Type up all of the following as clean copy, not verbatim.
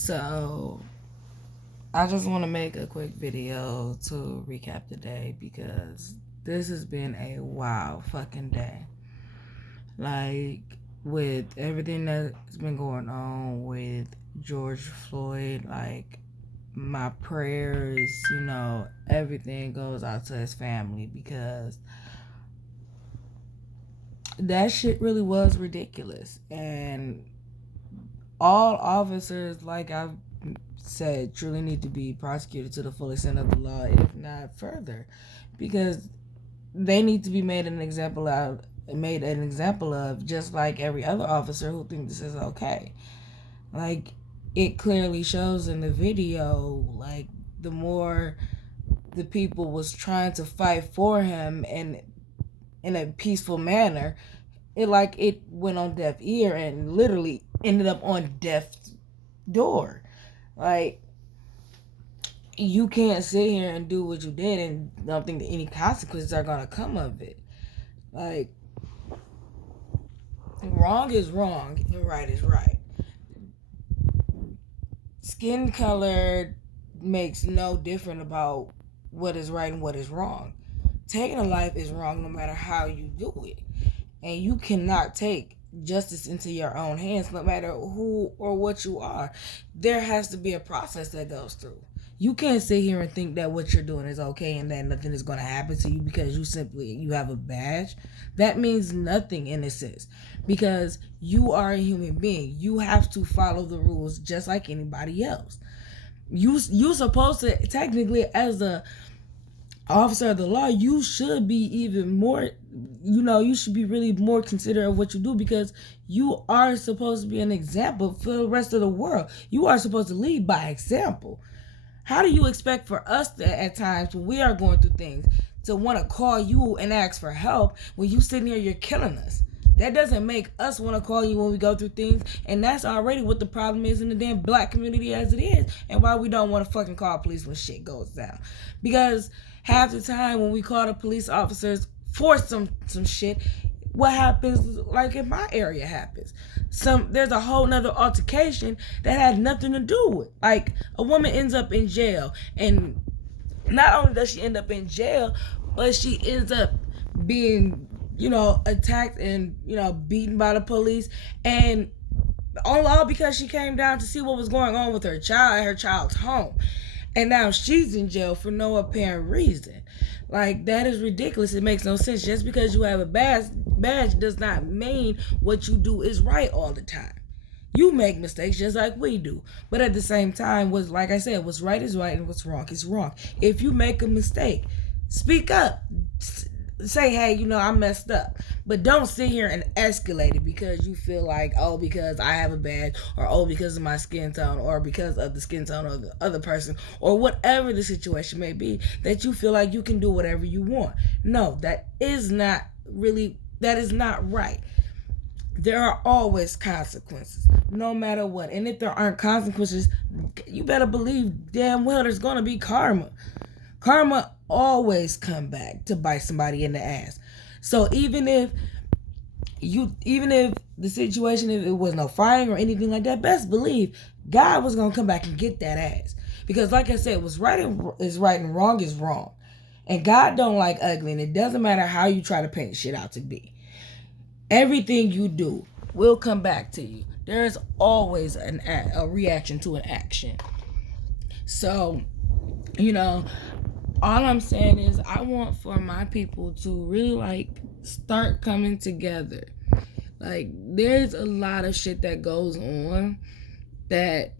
So, I just want to make a quick video to recap the day because this has been a wild fucking day. Like, with everything that's been going on with George Floyd, like, my prayers, everything goes out to his family because that shit really was ridiculous. And all officers, like I've said, truly need to be prosecuted to the full extent of the law, if not further, because they need to be made an example of, just like every other officer who thinks this is okay. Like, it clearly shows in the video, like, the more the people was trying to fight for him and in a peaceful manner, it went on deaf ear and literally ended up on death's door. Like, you can't sit here and do what you did and don't think that any consequences are gonna come of it. Like, wrong is wrong and right is right. Skin color makes no difference about what is right and what is wrong. Taking a life is wrong no matter how you do it. And you cannot take justice into your own hands no matter who or what you are. There has to be a process that goes through. You can't sit here and think that what you're doing is okay and that nothing is going to happen to you because you have a badge. That means nothing in a sense, because you are a human being. You have to follow the rules just like anybody else. You supposed to, technically, as a officer of the law, you should be even more, you should be really more considerate of what you do, because you are supposed to be an example for the rest of the world. You are supposed to lead by example. How do you expect for us to, at times when we are going through things, to want to call you and ask for help when you sitting here, you're killing us? That doesn't make us want to call you when we go through things. And that's already what the problem is in the damn black community as it is. And why we don't want to fucking call police when shit goes down. Because half the time when we call the police officers for some shit, what happens, like in my area happens. There's a whole nother altercation that had nothing to do with. Like, a woman ends up in jail. And not only does she end up in jail, but she ends up being, attacked and, beaten by the police. And all because she came down to see what was going on with her child at her child's home. And now she's in jail for no apparent reason. Like, that is ridiculous. It makes no sense. Just because you have a badge does not mean what you do is right all the time. You make mistakes just like we do. But at the same time, like I said, what's right is right and what's wrong is wrong. If you make a mistake, speak up. Say, hey, I messed up. But don't sit here and escalate it because you feel like, oh, because I have a badge, or oh, because of my skin tone, or because of the skin tone of the other person, or whatever the situation may be, that you feel like you can do whatever you want. No, that is not right. There are always consequences, no matter what. And if there aren't consequences, you better believe damn well there's going to be karma. Karma always come back to bite somebody in the ass. So even if the situation, if it was no fighting or anything like that, best believe God was gonna come back and get that ass. Because like I said, what's right is right and wrong is wrong. And God don't like ugly, and it doesn't matter how you try to paint shit out to be. Everything you do will come back to you. There is always a reaction to an action. So, all I'm saying is I want for my people to really start coming together. Like, there's a lot of shit that goes on that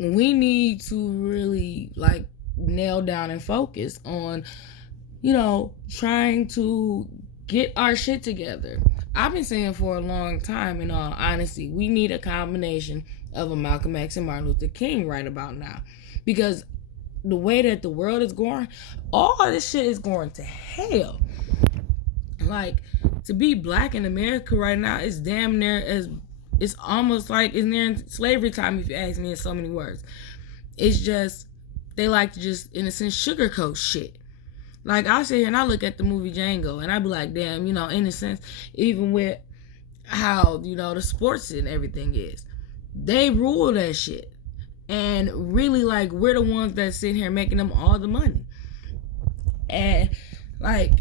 we need to really nail down and focus on, trying to get our shit together. I've been saying for a long time, in all honesty, we need a combination of a Malcolm X and Martin Luther King right about now. Because the way that the world is going, all this shit is going to hell. Like, to be black in America right now is damn near it's almost like it's near slavery time, if you ask me, in so many words. It's just, they like to just, in a sense, sugarcoat shit. Like, I sit here and I look at the movie Django and I be like, damn, in a sense, even with how, the sports and everything is, They rule that shit. And really, like, we're the ones that sit here making them all the money. And, like,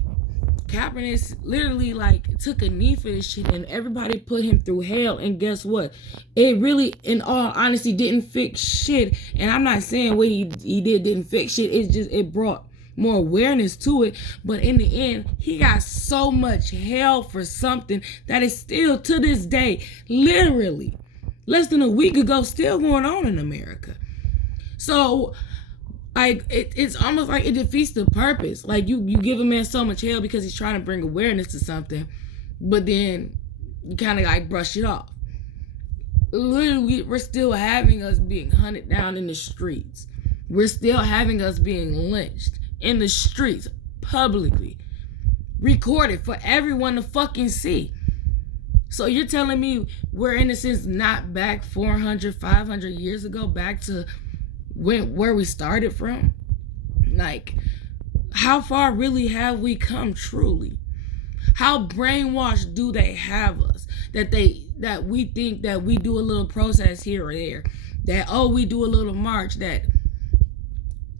Kaepernick literally, like, took a knee for this shit, and everybody put him through hell. And guess what? It really, in all honesty, didn't fix shit. And I'm not saying what he did didn't fix shit. It's just, it brought more awareness to it. But in the end, he got so much hell for something that is still, to this day, literally less than a week ago, still going on in America. So, like, it's almost like it defeats the purpose. Like, you give a man so much hell because he's trying to bring awareness to something, but then you kind of like brush it off. Literally, we're still having us being hunted down in the streets. We're still having us being lynched in the streets, publicly, recorded for everyone to fucking see. So you're telling me we're, in a sense, not back 400, 500 years ago, back to where we started from? Like, how far really have we come, truly? How brainwashed do they have us that we think that we do a little protest here or there, that, oh, we do a little march, that,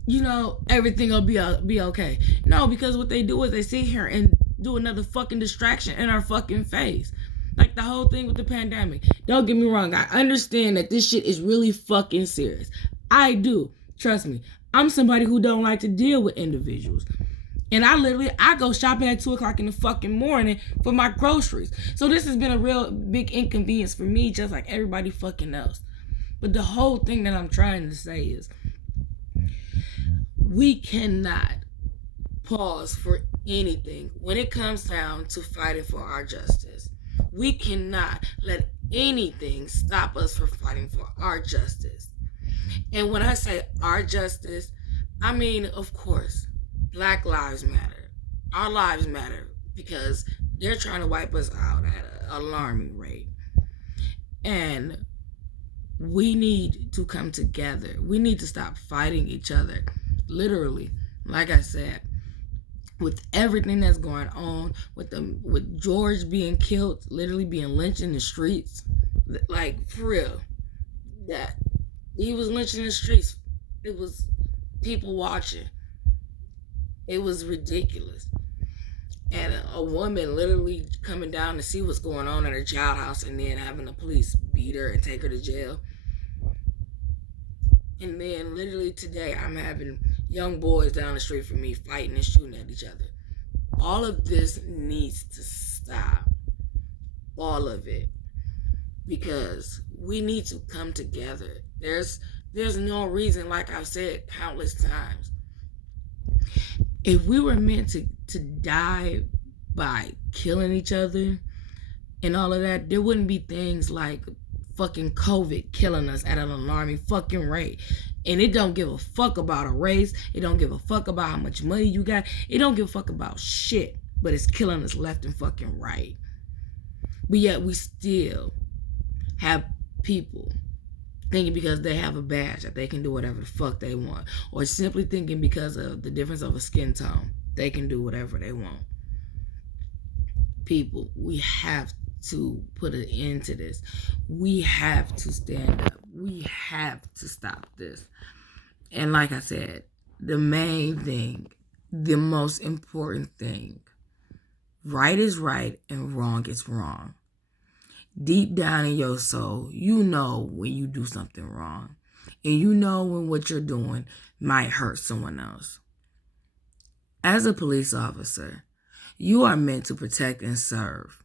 you know, everything will be okay? No, because what they do is they sit here and do another fucking distraction in our fucking face. Like the whole thing with the pandemic. Don't get me wrong. I understand that this shit is really fucking serious. I do. Trust me. I'm somebody who don't like to deal with individuals. And I go shopping at 2 o'clock in the fucking morning for my groceries. So this has been a real big inconvenience for me, just like everybody fucking else. But the whole thing that I'm trying to say is, we cannot pause for anything when it comes down to fighting for our justice. We cannot let anything stop us from fighting for our justice. And when I say our justice, I mean, of course, Black lives matter. Our lives matter because they're trying to wipe us out at an alarming rate. And we need to come together. We need to stop fighting each other. Literally, like I said, with everything that's going on, with George being killed, literally being lynched in the streets, like, for real, that he was lynched in the streets. It was people watching. It was ridiculous. And a woman literally coming down to see what's going on at her child house, and then having the police beat her and take her to jail. And then literally today, I'm having young boys down the street from me fighting and shooting at each other. All of this needs to stop. All of it. Because we need to come together. There's no reason, like I've said countless times, if we were meant to die by killing each other and all of that, there wouldn't be things like fucking COVID killing us at an alarming fucking rate. And it don't give a fuck about a race. It don't give a fuck about how much money you got. It don't give a fuck about shit. But it's killing us left and fucking right. But yet we still have people thinking because they have a badge that they can do whatever the fuck they want. Or simply thinking because of the difference of a skin tone, they can do whatever they want. People, we have to put an end to this. We have to stand up. We have to stop this. And like I said, the main thing, the most important thing, right is right and wrong is wrong. Deep down in your soul, you know when you do something wrong. And you know when what you're doing might hurt someone else. As a police officer, you are meant to protect and serve.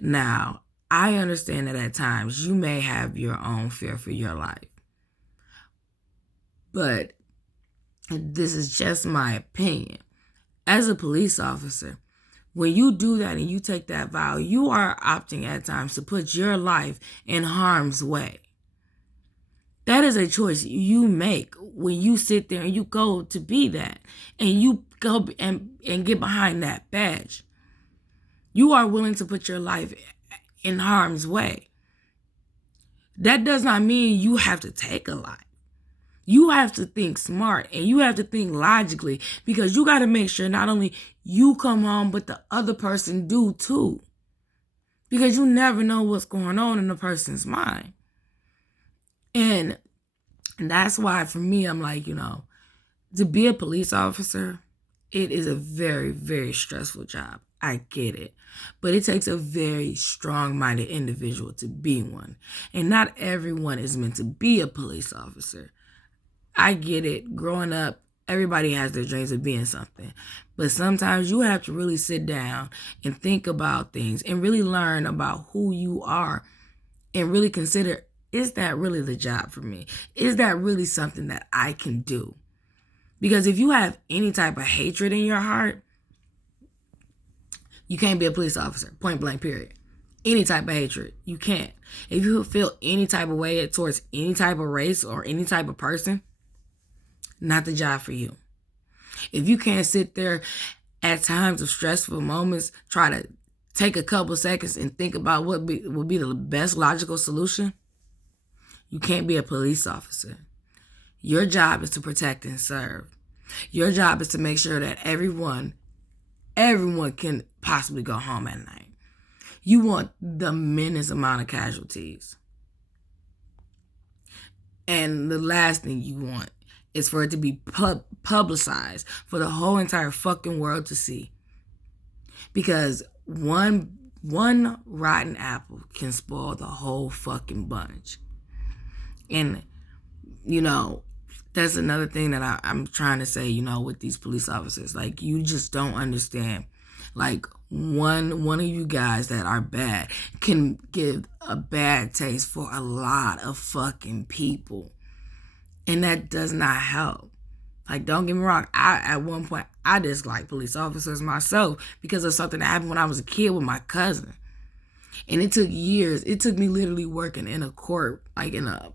Now, I understand that at times you may have your own fear for your life. But this is just my opinion. As a police officer, when you do that and you take that vow, you are opting at times to put your life in harm's way. That is a choice you make when you sit there and you go to be that. And you go and get behind that badge. You are willing to put your life in harm's way. That does not mean you have to take a life. You have to think smart and you have to think logically, because you got to make sure not only you come home, but the other person do too. Because you never know what's going on in the person's mind. And that's why for me, I'm like, to be a police officer, it is a very, very stressful job. I get it. But it takes a very strong-minded individual to be one. And not everyone is meant to be a police officer. I get it. Growing up, everybody has their dreams of being something. But sometimes you have to really sit down and think about things and really learn about who you are and really consider, is that really the job for me? Is that really something that I can do? Because if you have any type of hatred in your heart, you can't be a police officer, point blank, period. Any type of hatred, you can't. If you feel any type of way towards any type of race or any type of person, not the job for you. If you can't sit there at times of stressful moments, try to take a couple seconds and think about what would be the best logical solution, you can't be a police officer. Your job is to protect and serve. Your job is to make sure that everyone can possibly go home at night. You want the minimum amount of casualties. And the last thing you want is for it to be publicized for the whole entire fucking world to see. Because one rotten apple can spoil the whole fucking bunch. And, that's another thing that I'm trying to say, with these police officers. Like, you just don't understand. Like, one of you guys that are bad can give a bad taste for a lot of fucking people. And that does not help. Like, don't get me wrong. At one point, I disliked police officers myself because of something that happened when I was a kid with my cousin. And it took years. It took me literally working in a court, like in a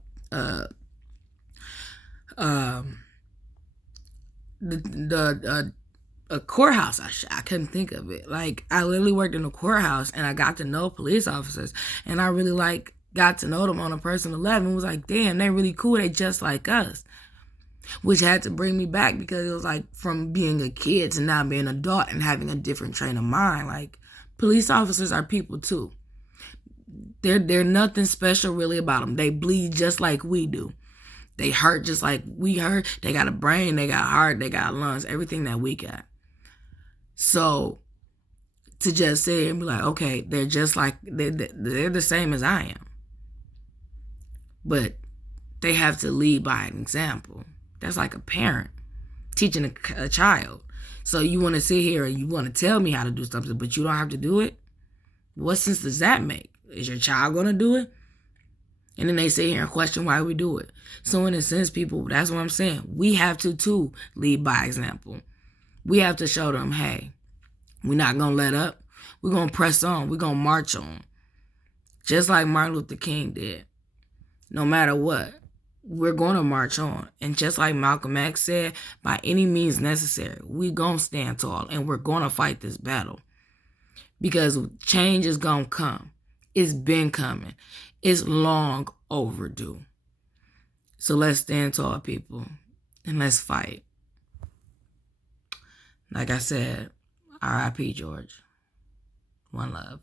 courthouse. I couldn't think of it. Like, I literally worked in a courthouse and I got to know police officers, and I really got to know them on a personal level. And was like, damn, they're really cool. They just like us, which had to bring me back because it was like from being a kid to now being an adult and having a different train of mind. Like, police officers are people too. They're nothing special really about them. They bleed just like we do. They hurt just like we hurt. They got a brain, they got heart, they got lungs, everything that we got. So to just sit and be like, okay, they're just like, they're the same as I am. But they have to lead by an example. That's like a parent teaching a child. So you want to sit here and you want to tell me how to do something, but you don't have to do it? What sense does that make? Is your child going to do it? And then they sit here and question why we do it. So in a sense, people, that's what I'm saying. We have to, too, lead by example. We have to show them, hey, we're not going to let up. We're going to press on. We're going to march on. Just like Martin Luther King did. No matter what, we're going to march on. And just like Malcolm X said, by any means necessary, we're going to stand tall and we're going to fight this battle. Because change is going to come. It's been coming. It's long overdue. So let's stand tall, people, and let's fight. Like I said, R.I.P. George. One love.